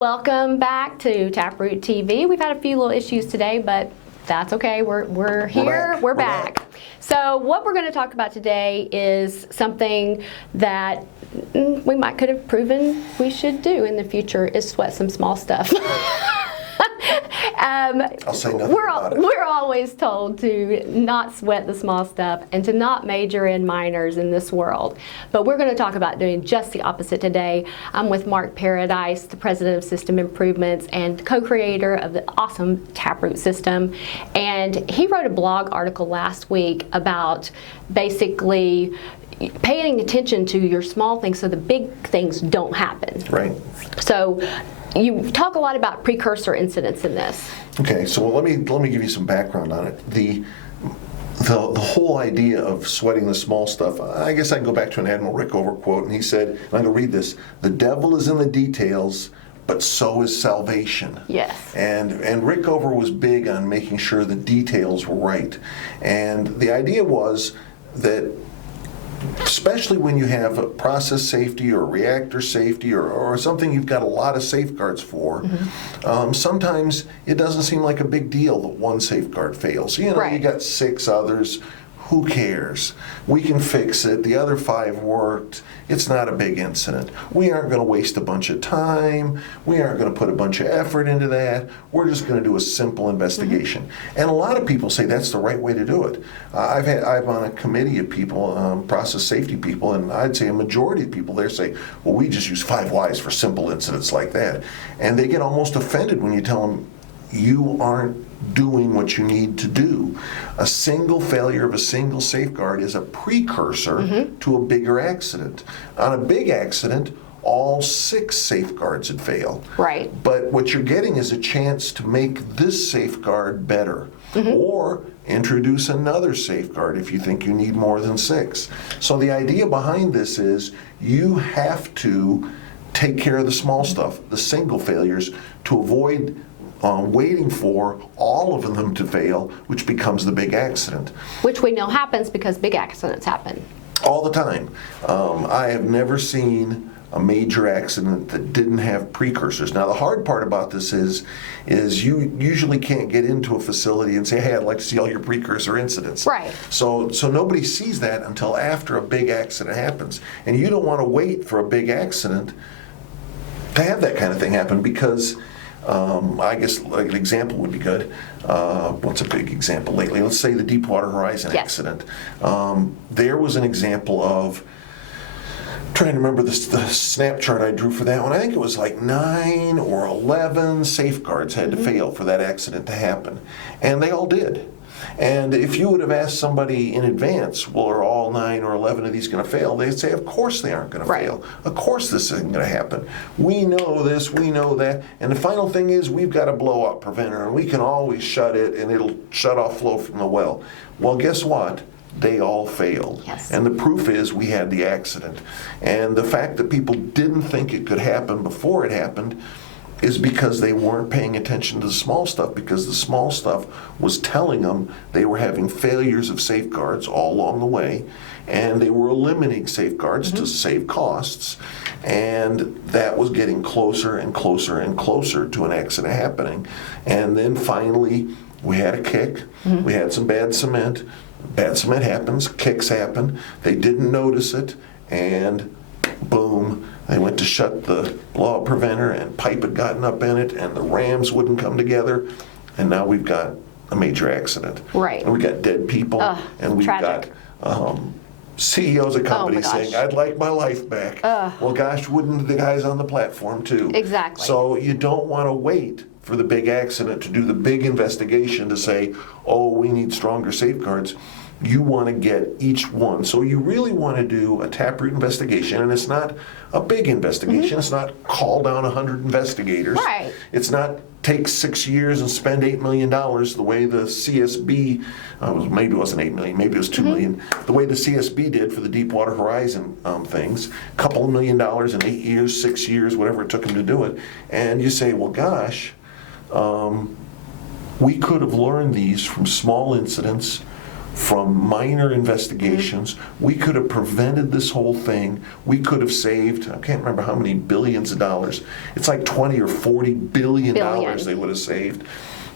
Welcome back to TapRooT TV. We've had a few little issues today, but that's okay. We're here. We're back. So what we're going to talk about today is something that we could have proven we should do in the future, is sweat some small stuff. I'll say nothing about it. We're always told to not sweat the small stuff and to not major in minors in this world. But we're going to talk about doing just the opposite today. I'm with Mark Paradise, the president of System Improvements and co-creator of the awesome TapRooT system. And he wrote a blog article last week about basically paying attention to your small things so the big things don't happen. Right. So you talk a lot about precursor incidents in this. Okay, so let me give you some background on it. The whole idea of sweating the small stuff, I guess I can go back to an Admiral Rickover quote, and he said, and I'm going to read this: "The devil is in the details, but so is salvation." Yes. And Rickover was big on making sure the details were right. And the idea was that, especially when you have a process safety or reactor safety or something you've got a lot of safeguards for, sometimes it doesn't seem like a big deal that one safeguard fails. You Right. got 6 others. Who cares? We can fix it. The other 5 worked. It's not a big incident. We aren't going to waste a bunch of time. We aren't going to put a bunch of effort into that. We're just going to do a simple investigation. And a lot of people say that's the right way to do it. I'm on a committee of people, process safety people, and I'd say a majority of people there say, well, we just use 5 whys for simple incidents like that. And they get almost offended when you tell them, you aren't doing what you need to do. A single failure of a single safeguard is a precursor to a bigger accident. On a big accident, all 6 safeguards would fail. Right. But what you're getting is a chance to make this safeguard better, or introduce another safeguard if you think you need more than 6. So the idea behind this is you have to take care of the small stuff, the single failures, to avoid waiting for all of them to fail, which becomes the big accident. Which we know happens because big accidents happen. All the time. I have never seen a major accident that didn't have precursors. Now, the hard part about this is you usually can't get into a facility and say, hey, I'd like to see all your precursor incidents. Right. So nobody sees that until after a big accident happens. And you don't want to wait for a big accident to have that kind of thing happen, because I guess like an example would be good. What's a big example lately? Let's say the Deepwater Horizon accident. There was an example of, trying to remember the snap chart I drew for that one. I think it was like 9 or 11 safeguards had to fail for that accident to happen. And they all did. And if you would have asked somebody in advance, well, are all 9 or 11 of these going to fail? They'd say, of course they aren't going to fail. Of course this isn't going to happen. We know this, we know that. And the final thing is, we've got a blowout preventer, and we can always shut it, and it'll shut off flow from the well. Well, guess what? They all failed. Yes. And the proof is we had the accident. And the fact that people didn't think it could happen before it happened is because they weren't paying attention to the small stuff, because the small stuff was telling them they were having failures of safeguards all along the way, and they were eliminating safeguards to save costs, and that was getting closer and closer and closer to an accident happening. And then finally we had a kick. We had some bad cement. Bad cement happens, kicks happen. They didn't notice it, and boom, they went to shut the blowout preventer, and pipe had gotten up in it, and the rams wouldn't come together, and now we've got a major accident. Right. And we got dead people, and we've tragic. got CEOs of companies saying, I'd like my life back. Well, gosh, wouldn't the guys on the platform too? Exactly. So you don't want to wait for the big accident to do the big investigation to say, oh, we need stronger safeguards. You want to get each one. So you really want to do a TapRooT investigation, and it's not a big investigation. It's not call down 100 investigators. Right. It's not take 6 years and spend $8 million the way the CSB, maybe it wasn't $8 million, maybe it was $2 million, the way the CSB did for the Deepwater Horizon things, a couple of $1 million in 8 years, 6 years, whatever it took them to do it. And you say, well, gosh, we could have learned these from small incidents from minor investigations. We could have prevented this whole thing. We could have saved, I can't remember how many billions of dollars. It's like 20 or 40 billion dollars they would have saved.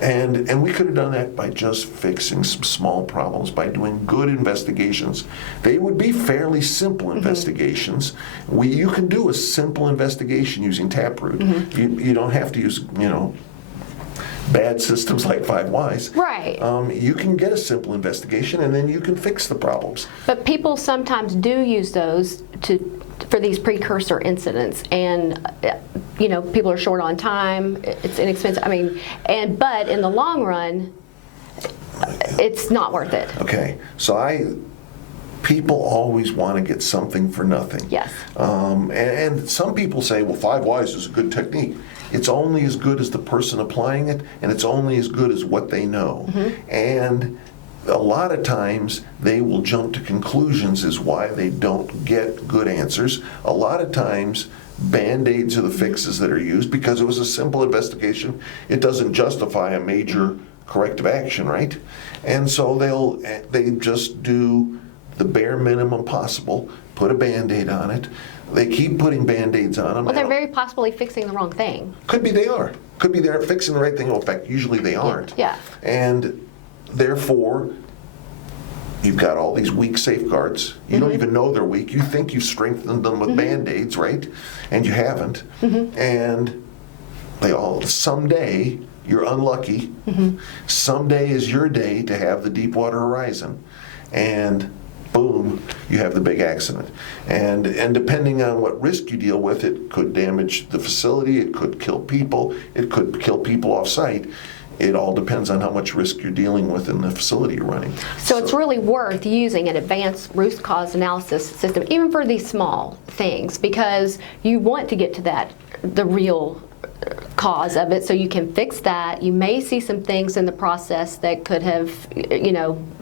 And we could have done that by just fixing some small problems, by doing good investigations. They would be fairly simple investigations. You can do a simple investigation using TapRooT. You don't have to use, bad systems like 5 Whys. Right. You can get a simple investigation, and then you can fix the problems. But people sometimes do use those for these precursor incidents, and people are short on time. It's inexpensive. But in the long run, it's not worth it. Okay, so people always want to get something for nothing. Yes. And some people say, well, 5 Whys is a good technique. It's only as good as the person applying it, and it's only as good as what they know. And a lot of times they will jump to conclusions as why they don't get good answers. A lot of times Band-Aids are the fixes that are used because it was a simple investigation. It doesn't justify a major corrective action, right? And so they just do the bare minimum possible, put a Band-Aid on it. They keep putting Band-Aids on them. Well, they're very possibly fixing the wrong thing. Could be they are. Could be they're fixing the right thing. Well, in fact, usually they aren't. Yeah. And therefore, you've got all these weak safeguards. You don't even know they're weak. You think you've strengthened them with Band-Aids, right? And you haven't. And someday, you're unlucky. Someday is your day to have the Deepwater Horizon. And boom, you have the big accident. And depending on what risk you deal with, it could damage the facility, it could kill people, it could kill people off-site. It all depends on how much risk you're dealing with in the facility you're running. So it's really worth using an advanced root cause analysis system, even for these small things, because you want to get to the real cause of it, so you can fix that. You may see some things in the process that could have,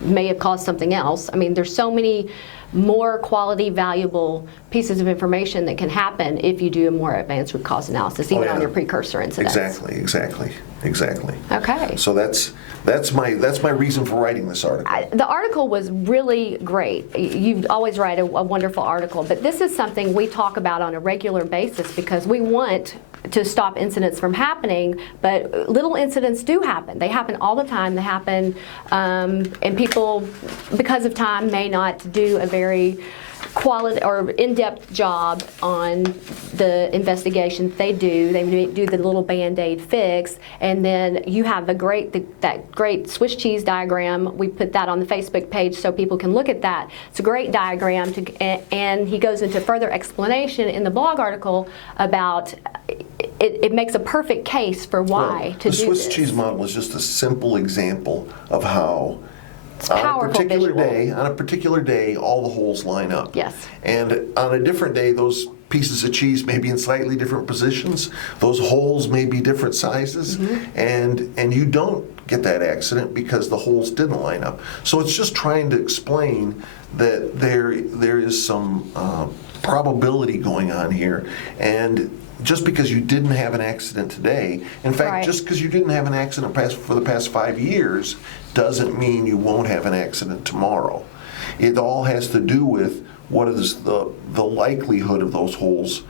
may have caused something else. There's so many more quality, valuable pieces of information that can happen if you do a more advanced root cause analysis, even on your precursor incidents. Exactly. Okay. So that's my reason for writing this article. The article was really great. You always write a wonderful article, but this is something we talk about on a regular basis because we want to stop incidents from happening, but little incidents do happen. They happen all the time. They happen, and people, because of time, may not do a very quality or in-depth job on the investigations they do. They do the little Band-Aid fix, and then you have that great Swiss cheese diagram. We put that on the Facebook page so people can look at that. It's a great diagram, and he goes into further explanation in the blog article about it makes a perfect case for why to do this. The Swiss cheese model is just a simple example of how on a particular day, all the holes line up. Yes. And on a different day, those pieces of cheese may be in slightly different positions. Those holes may be different sizes. And you don't get that accident because the holes didn't line up. So it's just trying to explain that there is some probability going on here. And just because you didn't have an accident today, in fact, just because you didn't have an accident for the past 5 years, doesn't mean you won't have an accident tomorrow. It all has to do with what is the likelihood of those holes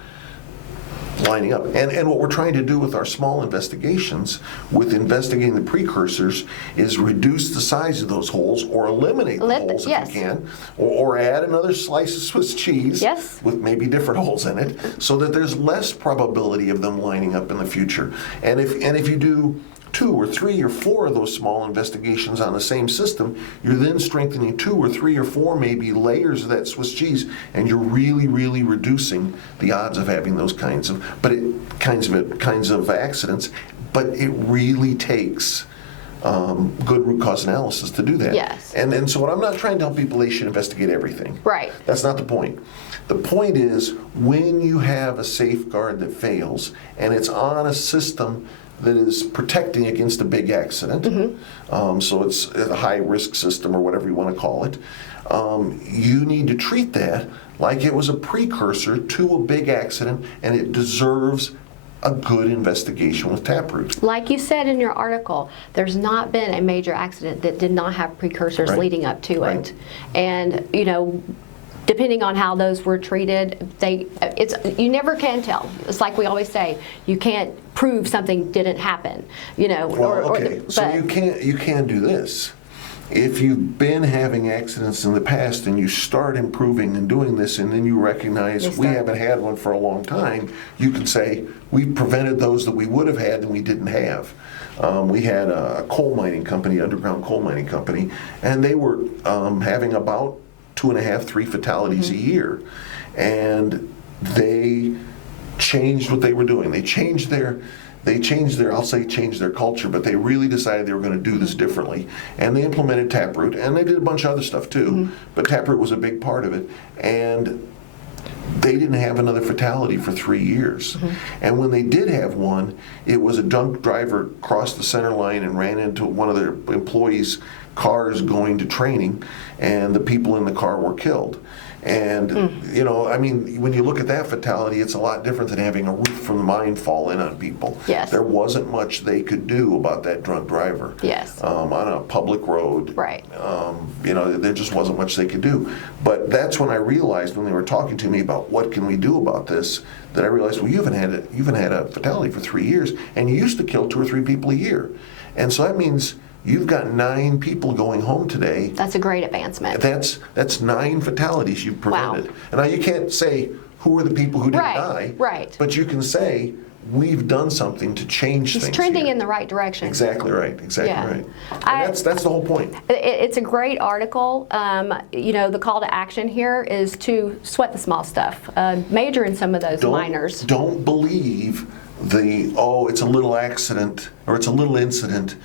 lining up. And what we're trying to do with our small investigations, with investigating the precursors, is reduce the size of those holes or eliminate the holes if we can, or add another slice of Swiss cheese with maybe different holes in it, so that there's less probability of them lining up in the future. And if you do 2 or 3 or 4 of those small investigations on the same system, you're then strengthening 2 or 3 or 4 maybe layers of that Swiss cheese, and you're really, really reducing the odds of having those kinds of accidents. But it really takes good root cause analysis to do that. Yes. And so what I'm not trying to tell people they should investigate everything. Right. That's not the point. The point is when you have a safeguard that fails and it's on a system that is protecting against a big accident, so it's a high-risk system or whatever you want to call it, you need to treat that like it was a precursor to a big accident, and it deserves a good investigation with TapRooT. Like you said in your article, there's not been a major accident that did not have precursors Right. leading up to Right. it. And, you know, depending on how those were treated, you never can tell. It's like we always say, you can't prove something didn't happen, you know. Well, okay, so you can do this. If you've been having accidents in the past and you start improving and doing this, and then you recognize we haven't had one for a long time, you can say, we've prevented those that we would have had and we didn't have. We had a coal mining company, underground coal mining company, and they were having about 2.5, 3 fatalities a year. And they changed what they were doing. They changed their, I'll say changed their culture, but they really decided they were going to do this differently. And they implemented TapRooT, and they did a bunch of other stuff too, but TapRooT was a big part of it. And they didn't have another fatality for 3 years. And when they did have one, it was a drunk driver crossed the center line and ran into one of their employees' cars going to training, and the people in the car were killed. And, you know, I mean, when you look at that fatality, it's a lot different than having a roof from the mine fall in on people. Yes. There wasn't much they could do about that drunk driver. Yes. On a public road. Right. You know, there just wasn't much they could do. But that's when I realized, when they were talking to me about what can we do about this, that I realized, well, you haven't had a fatality for 3 years, and you used to kill 2 or 3 people a year. And so that means you've got 9 people going home today. That's a great advancement. That's 9 fatalities you've prevented. Wow. And now you can't say who are the people who didn't Right, die. right. But you can say we've done something to change things. It's trending here. in the right direction. Exactly right. Exactly Yeah. right. And that's the whole point. It's a great article. You know, the call to action here is to sweat the small stuff, major in some of those minors. Don't believe it's a little accident or it's a little incident.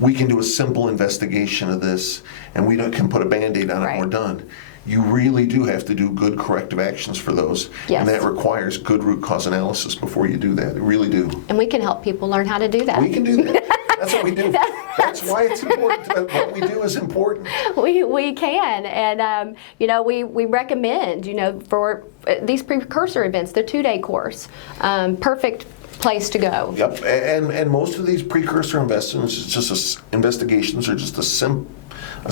We can do a simple investigation of this, and we can put a Band-Aid on it and we're done. You really do have to do good corrective actions for those. Yes. And that requires good root cause analysis before you do that. You really do. And we can help people learn how to do that. We can do that. That's what we do. That's why it's important. What we do is important. We can, and you know, we recommend, you know, for these precursor events, the 2-day course, perfect place to go. Yep, and most of these precursor investigations are just a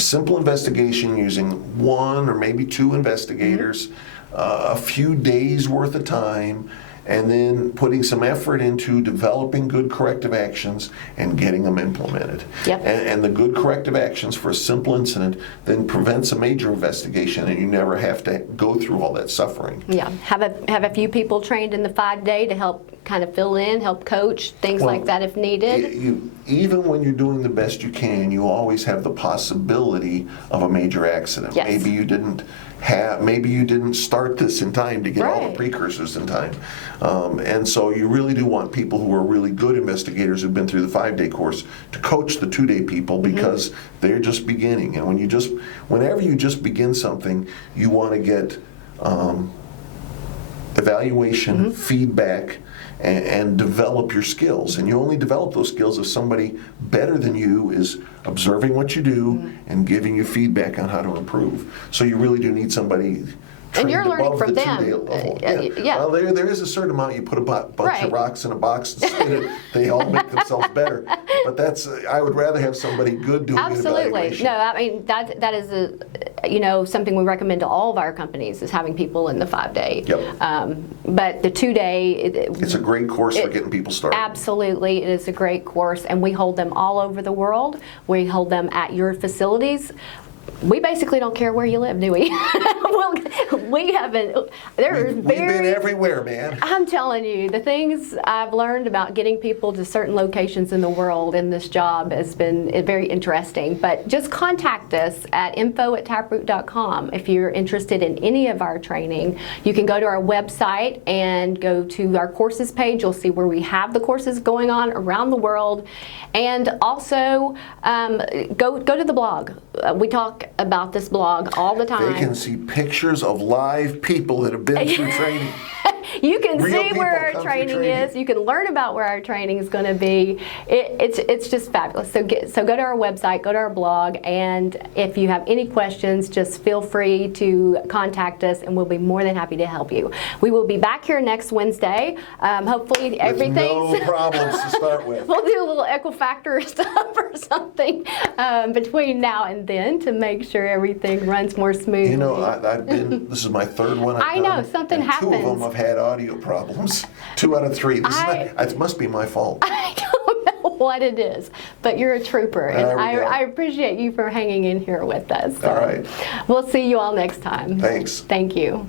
simple investigation using 1 or maybe 2 investigators, a few days worth of time, and then putting some effort into developing good corrective actions and getting them implemented. Yep. And the good corrective actions for a simple incident then prevents a major investigation, and you never have to go through all that suffering. Yeah, have a few people trained in the 5-day to help kind of fill in, help coach, things like that if needed. Even when you're doing the best you can, you always have the possibility of a major accident. Yes. Maybe you didn't start this in time to get all the precursors in time. And so you really do want people who are really good investigators who've been through the 5-day course to coach the 2-day people, because they're just beginning. And whenever you just begin something, you want to get evaluation, feedback, and develop your skills. And you only develop those skills if somebody better than you is observing what you do and giving you feedback on how to improve. So you really do need somebody And you're learning above from the them. 2-day level. Yeah. Well, there is a certain amount. You put a bunch of rocks in a box and spin it. They all make themselves better. But I would rather have somebody good doing an evaluation. No, I mean, that is something we recommend to all of our companies, is having people in the 5-day. Yep. But the 2-day, it's a great course for getting people started. Absolutely, it is a great course, and we hold them all over the world. We hold them at your facilities. We basically don't care where you live, do we? Well, we haven't. We've been everywhere, man. I'm telling you, the things I've learned about getting people to certain locations in the world in this job has been very interesting. But just contact us at info@taproot.com if you're interested in any of our training. You can go to our website and go to our courses page. You'll see where we have the courses going on around the world. And also, go to the blog. We talk talk about this blog all the time. They can see pictures of live people that have been through training. You can Real see people where our come through training is. You can learn about where our training is going to be. It's just fabulous. So go to our website, go to our blog, and if you have any questions, just feel free to contact us, and we'll be more than happy to help you. We will be back here next Wednesday. Hopefully everything's no problems to start with. We'll do a little Equifactor stuff or something between now and then to make sure everything runs more smoothly. You know, I've been, this is my third one I've I done, know, something and two of happens. them have had audio problems. 2 out of 3. It must be my fault. I don't know what it is, but you're a trooper, and There we go. I appreciate you for hanging in here with us. All right. We'll see you all next time. Thanks. Thank you.